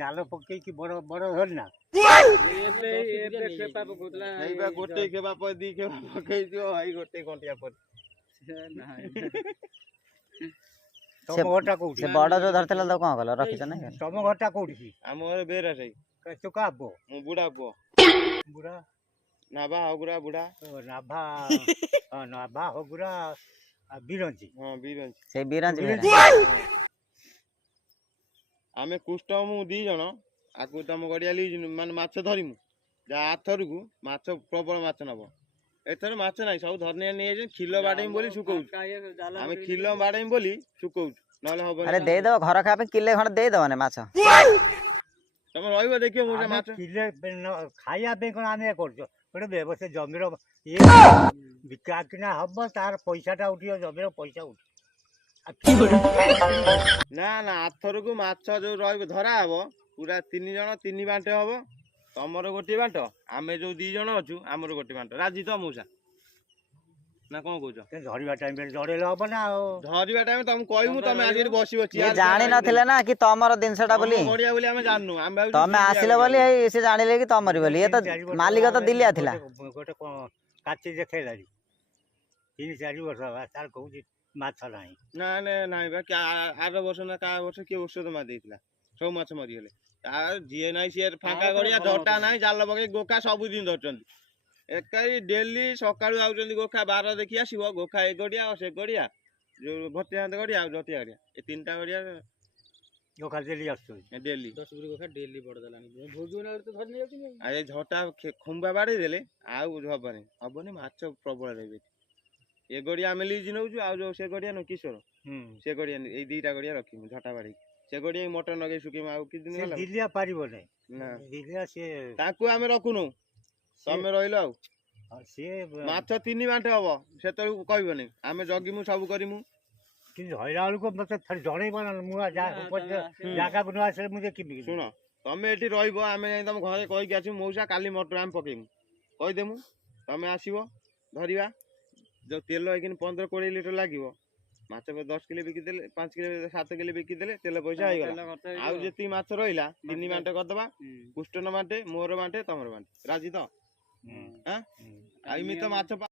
জাল পকেইকি বড় বড় ধর না গোটে খেবা পর দি খেবা পকেই দিও এই গোটে কଣ୍ଟିଆ পর ତମ ଘରଟା କୋଉଠି? ସେ ବଡ ଯୋଉ ଧରିଥିଲା ତାକୁ କଣ କଲ ରଖିଛ ନା? ତମ ଘରଟା କୋଉଠି? ଆମ ଘର ବେରା ସାହି। ତୁ କାହା ପୁଅ? ମୁଁ ବୁଢା ପୁଅ। ବୁଢା ନାଭା ହଗୁରା ବୁଢା। ନାଭା ନାଭା ହଗୁରା ବିରଞ୍ଚି। ହଁ ବିରଞ୍ଚି। ସେଇ ବିରଞ୍ଚି ଆମେ କୁଷ୍ଟ ମୁଁ ଦି ଜଣ ଆକୁ ତମ ଗଡିଆ ମାନେ ମାଛ ଧରିମୁ ଯା ଆଥରକୁ ମାଛ ପ୍ରବଳ ମାଛ ନବ। ଏଥର ମାଛ ନାହିଁ ସବୁ ଧରିନିଆ ନେଇଯାଇଛନ୍ତି ଖିଲ ବାଡେଇମୁ ବୋଲି ଶୁକଉଛୁ। ଆମେ ଖିଲ ବାଡେଇମୁ ବୋଲି ଶୁକଉଛୁ ନହେଲେ ହବନି। ଆରେ ଦେଇଦବ ଘର ଖାଇବା ପାଇଁ କିଲେ ଖଣ୍ଡେ ଦେଇଦବନି ମାଛ। ତମେ ରହିବ ଦେଖିବ ମୁଁ ମାଛ କିଲେ ଖାଇବା ପାଇଁ କଣ ଆମେ କରୁଛୁ ଗୋଟେ ବ୍ୟବସାୟ ଜମିର ବିକା କିଣା ହବ ତାର ପଇସାଟା ଉଠିବ ଜମିର ପଇସା ଉଠିବ। ନା ନା ଆଥରକୁ ମାଛ ଯୋଉ ରହିବ ଧରା ହବ ପୁରା 3 ଜଣ 3 ବାଣ୍ଟ ହବ। ତମର ଗୋଟିଏ ବାଣ୍ଟ ଆମେ ଯୋଉ 2 ଜଣ ଅଛୁ ଆମର ଗୋଟେ ବାଣ୍ଟ। ରାଜି ତ ମଉସା ନା କଣ କହୁଛ? ଧରିବା ଟାଇମରେ ଜଣେଇଲେ ହବ ନା ଆଉ। ଧରିବା ଟାଇମ ତମକୁ କହିବୁ ତମେ ଆସିକି ବସିବ। ଜାଣି ନଥିଲେ ନା କି ତମର ଜିନିଷଟା ବୋଲି ଗଡିଆ ବୋଲି ଆମେ ଜାଣିନୁ। ଆମେ ତମେ ଆସିଲେ ବୋଲି ସେ ଜାଣିଲେ କି ତମରି ବୋଲି। ଏ ତ ମାଲିକ ତ ଦିଲିଆ ଥିଲା। ଗୋଟେ କାଚି ଦେଖେଇଲାଣି 3-4 ବର୍ଷ ହେଲା ତାର କହୁଛି ମାଛ ନାହିଁ। ନା ନାଇଁ ବା ଆର ବର୍ଷ ନା କା ବର୍ଷ କିଏ ଔଷଧ ମାରି ଦେଇଥିଲା ସବୁ ମାଛ ମରିଗଲେ। ଯିଏ ନାହିଁ ସିଏ ଫାଙ୍କା ଗଡିଆ ଝଟା ନାହିଁ ଜାଲ ପକେଇ ଗୋଖା ସବୁଦିନ ଧରୁଛନ୍ତି। ଏକାଇ ଡେଲି ସକାଳୁ ଆଉଛନ୍ତି ଗୋଖା ବାର ଦେଖି ଆସିବ ଗୋଖା ଏ ଗଡିଆ ଆଉ ସେ ଗଡିଆ ଯୋଉ ଭତିଆନ୍ତ ଗଡିଆ ଆଉ ଜଟିଆ ଗଡିଆ ଏ 3ଟା ଗଡିଆ ଗୋଖା ଡେଲି ଆସୁଛନ୍ତି ଡେଲି। 10 ଗୋଖା ଡେଲି ବଡ ଦେଲାନି ଆଉ ଏ ଝଟା ଖୁମ୍ବା ବାଡେଇ ଦେଲେ ଆଉ ହବନି ମାଛ ପ୍ରବଳ ରହିବେ। ଏ ଗଡିଆ ଆମେ ଲିଜ ନଉଛୁ ଆଉ ଯୋଉ ସେ ଗଡିଆ ନୁ କିଶୋର ସେ ଗଡିଆ ଏଇ 2ଟା ଗଡିଆ ରଖିମୁ ଝଟା ବାଡେଇ। ସେ ଗଡିଆ ମଟର ନଗେଇ ଶୁଖେଇମୁ ଆଉ କିଛି ଦିନ ହେଲା ଦିଲିଆ ପାରିବ ନାହିଁ ନା ଦିଲିଆ ସିଏ ତାକୁ ଆମେ ରଖୁନୁ ତମେ ରହିଲ ଆଉ ସିଏ ମାଛ 3 ବାଣ୍ଟ ହବ ସେତେବେଳକୁ କହିବନି ଆମେ ଜଗିମୁ ସବୁ କରିମୁ। କିନ୍ତୁ ହଇରା ବେଳକୁ ମତେ ଥରେ ଜଣେଇବ ନା ମୁଁ ଜାଗାକୁ ନ ଆସିଲେ ମୁଁ ଦେଖିବି। ଶୁଣ ତମେ ଏଠି ରହିବ ଆମେ ଯାଇ ତମ ଘରେ କହିକି ଆସିବୁ ମଉସା କାଲି ମଟର ଆମେ ପକେଇମୁ କହିଦେମୁ ତମେ ଆସିବ ଧରିବା। ଯୋଉ ତେଲ ହେଇକିନି 15-20 ଲିଟର ଲାଗିବ ମାଛ 10 କିଲୋ ବିକିଦେଲେ 5 କିଲୋ 7 କିଲୋ ବିକିଦେଲେ ତେଲ ପଇସା ହେଇଗଲା। ଆଉ ଯେତିକି ମାଛ ରହିଲା 3 ବାଣ୍ଟ କରିଦବା। କୁଷ୍ଟନ ବାଣ୍ଟେ ମୋର ବାଣ୍ଟେ ତମର ବାଣ୍ଟେ। ରାଜି ତ? ଆଉ ଏମିତି ତ ମାଛ